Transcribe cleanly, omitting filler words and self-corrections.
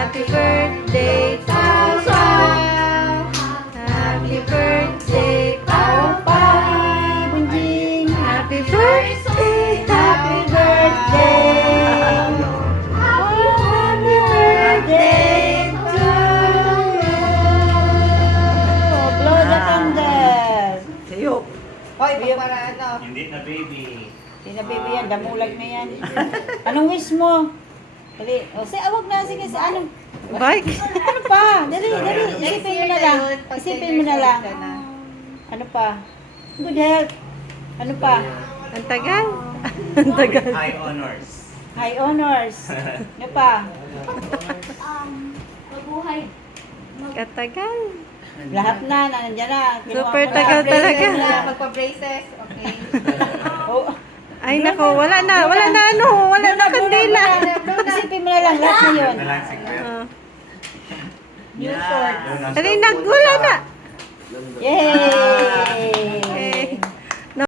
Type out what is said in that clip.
Happy birthday, Pao Pao. Happy birthday, Pao Pao. Bunjing. Happy birthday, happy birthday. Happy birthday to you. Blow the candle. Sayop. Hoy, para ano? Hindi na baby. Hindi na baby yan, damulag na yan. Anong wish mo? Dali. O, awag na. Sige, sa anong... Bike. Ano pa? Dali, dali. Isipin mo na lang. Isipin mo na lang. Ano pa? Good health. Ano pa? Ang tagal. Ang tagal. High honors. High honors. Ano pa? Mabuhay. Katagal. Lahat na, nandiyan na. Kinuha Super mo na. tagal talaga. Magpa-braces. Okay. Oh, Ay nako, wala na ano, wala na kandila. isipin mo na lang lahat na yun. Na lang si Kuya. Oh. New short. Doon ang Ay, nagwala na. Yay!